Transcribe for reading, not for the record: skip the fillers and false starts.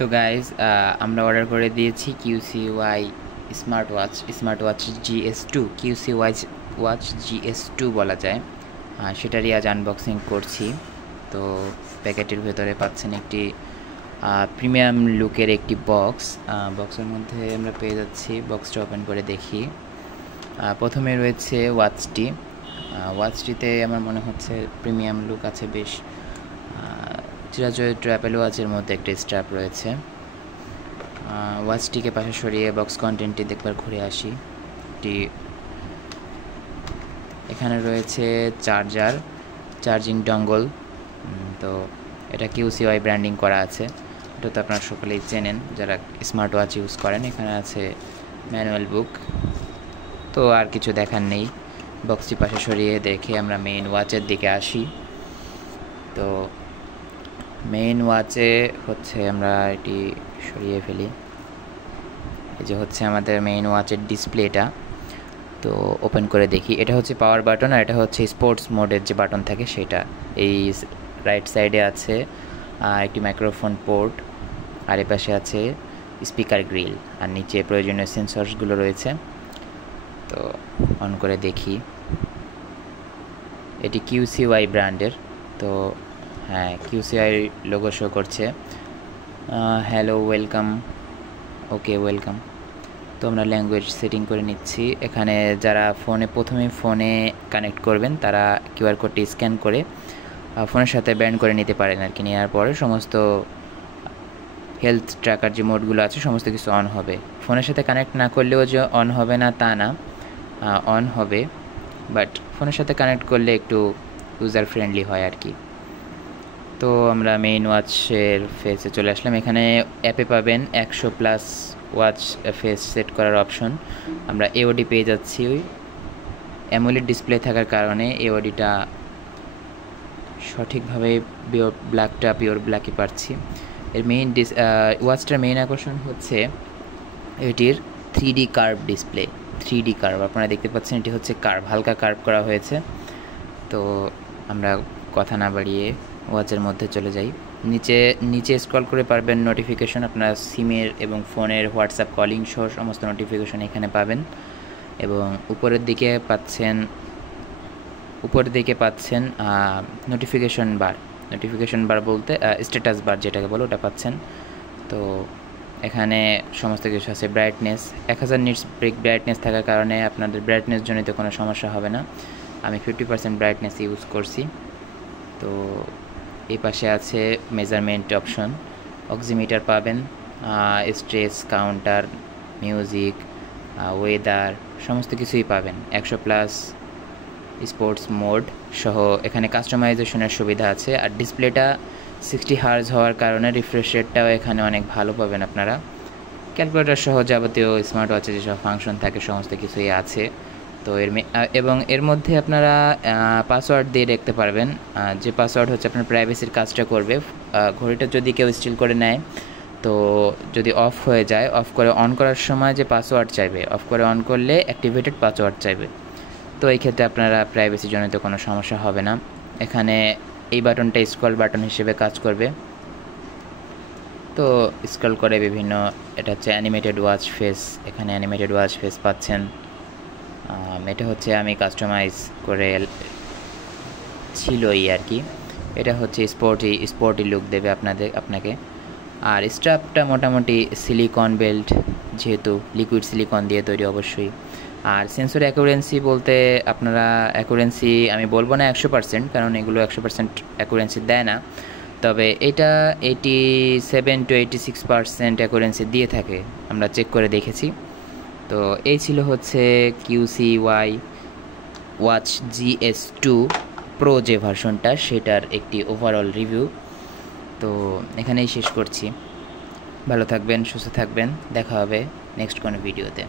তো গাইজ আমরা অর্ডার করে দিয়েছি QCY smart watch GS2 QCY watch GS2 বলা যায়। সেটারই আজ আনবক্সিং করছি। তো প্যাকেটের ভেতরে পাচ্ছেন একটি প্রিমিয়াম লুকের একটি বক্সের মধ্যে আমরা পেয়ে যাচ্ছি। বক্সটা ওপেন করে দেখি। প্রথমে রয়েছে ওয়াচটিতে আমার মনে হচ্ছে প্রিমিয়াম লুক আছে বেশ। চিরাচরিত ট্র্যাপেল ওয়াচের মধ্যে একটি স্ট্র্যাপ রয়েছে। ওয়াচটিকে পাশে সরিয়ে বক্স কন্টেন্টটি দেখবার ঘুরে আসি। এখানে রয়েছে চার্জিং ডঙ্গল। তো এটা QCY ব্র্যান্ডিং করা আছে। এটা তো আপনারা সকলেই চেনেন যারা স্মার্ট ওয়াচ ইউজ করেন। এখানে আছে ম্যানুয়াল বুক। তো আর কিছু দেখার নেই। বক্সটি পাশে সরিয়ে দেখে আমরা মেইন ওয়াচের দিকে আসি। তো মেইন ওয়াচে হচ্ছে আমরা এটি সরিয়ে ফেলি। এই যে হচ্ছে আমাদের মেইন ওয়াচের ডিসপ্লেটা। তো ওপেন করে দেখি। এটা হচ্ছে পাওয়ার বাটন আর এটা হচ্ছে স্পোর্টস মোডের যে বাটন থাকে সেটা। এই রাইট সাইডে আছে একটি মাইক্রোফোন পোর্ট, আর এ পাশে আছে স্পিকার গ্রিল, আর নিচে প্রয়োজনীয় সেন্সরসগুলো রয়েছে। তো অন করে দেখি। এটি QCY ব্র্যান্ডের। তো হ্যাঁ, QCY লোগো শো করছে। Hello, welcome, okay welcome. তো আমরা ল্যাঙ্গুয়েজ সেটিং করে নিচ্ছি। এখানে যারা প্রথমে ফোনে কানেক্ট করবেন তারা QR কোডটি স্ক্যান করে ফোনের সাথে ব্যান্ড করে নিতে পারেন আর কি। নেওয়ার পরে সমস্ত হেলথ ট্র্যাকার যে মোডগুলো আছে সমস্ত কিছু অন হবে। ফোনের সাথে কানেক্ট না করলেও যে অন হবে না তা না, অন হবে, বাট ফোনের সাথে কানেক্ট করলে একটু ইউজার ফ্রেন্ডলি হয় আর কি। তো আমরা মেইন ওয়াচের ফেসে চলে আসলাম। এখানে অ্যাপে পাবেন 100+ ওয়াচ ফেস সেট করার অপশন। আমরা AOD পেয়ে যাচ্ছি। ওই অ্যামোলেড ডিসপ্লে থাকার কারণে AODটা সঠিকভাবে পিওর ব্ল্যাকই পাচ্ছি। এর ওয়াচটার মেইন আকর্ষণ হচ্ছে এটির 3D curve display. 3D curve আপনারা দেখতে পাচ্ছেন, এটি হচ্ছে হালকা কার্ভ করা হয়েছে। তো আমরা কথা না বাড়িয়ে ওয়াচের মধ্যে চলে যাই। নিচে স্ক্রল করে পারবেন নোটিফিকেশন। আপনার সিমের এবং ফোনের হোয়াটসঅ্যাপ কলিং সহ সমস্ত নোটিফিকেশন এখানে পাবেন। এবং উপরের দিকে পাচ্ছেন নোটিফিকেশন বার বলতে স্ট্যাটাস বার যেটাকে বলো, ওটা পাচ্ছেন। তো এখানে সমস্ত কিছু আছে। ব্রাইটনেস 1000 নিটস ব্রাইটনেস থাকার কারণে আপনাদের ব্রাইটনেস জনিত কোনো সমস্যা হবে না। আমি 50% ব্রাইটনেস ইউজ করছি। তো এই পাশে আছে মেজারমেন্ট অপশন। অক্সিমিটার পাবেন, স্ট্রেস কাউন্টার, মিউজিক, ওয়েদার সমস্ত কিছুই পাবেন। 100+ স্পোর্টস মোড সহ এখানে কাস্টমাইজেশনের সুবিধা আছে। আর ডিসপ্লেটা 60 হার্জ হওয়ার কারণে রিফ্রেশ রেটটাও এখানে অনেক ভালো পাবেন আপনারা। ক্যালকুলেটর সহ যাবতীয় স্মার্ট ওয়াচে যেসব ফাংশন থাকে সমস্ত কিছুই আছে। তো এর মধ্যে আপনারা পাসওয়ার্ড দিয়ে রাখতে পারবেন। যে পাসওয়ার্ড হচ্ছে আপনার প্রাইভেসির কাজটা করবে। ঘড়িটা যদি কেউ স্টিল করে নেয়, তো যদি অফ হয়ে যায়, অফ করে অন করার সময় যে পাসওয়ার্ড চাইবে, অফ করে অন করলে অ্যাক্টিভেটেড পাসওয়ার্ড চাইবে। তো এই ক্ষেত্রে আপনারা প্রাইভেসি জনিত কোনো সমস্যা হবে না। এখানে এই বাটনটা স্ক্রল বাটন হিসেবে কাজ করবে। তো স্ক্রল করে এটা হচ্ছে অ্যানিমেটেড ওয়াচ ফেস। এখানে অ্যানিমেটেড ওয়াচ ফেস পাচ্ছেন। এটা হচ্ছে আমি কাস্টমাইজ করে ছিলই আর কি। এটা হচ্ছে স্পোর্টি লুক দেবে আপনাকে। আর স্ট্র্যাপটা মোটামুটি সিলিকন বেল্ট, যেহেতু লিকুইড সিলিকন দিয়ে তৈরি অবশ্যই। আর সেন্সর অ্যাকুরেন্সি বলতে আপনারা অ্যাকুরেন্সি আমি বলবো না 100%, কারণ এগুলো 100% অ্যাকুরেন্সি দেয় না। তবে এটা 87 to 86% অ্যাকুরেন্সি দিয়ে থাকে, আমরা চেক করে দেখেছি। তো এই ছিল হচ্ছে QCY ওয়াচ GS2 প্রো যে ভার্সনটা, সেটার একটি ওভারঅল রিভিউ। তো এখানেই শেষ করছি। ভালো থাকবেন, সুস্থ থাকবেন। দেখা হবে নেক্সট কোনো ভিডিওতে।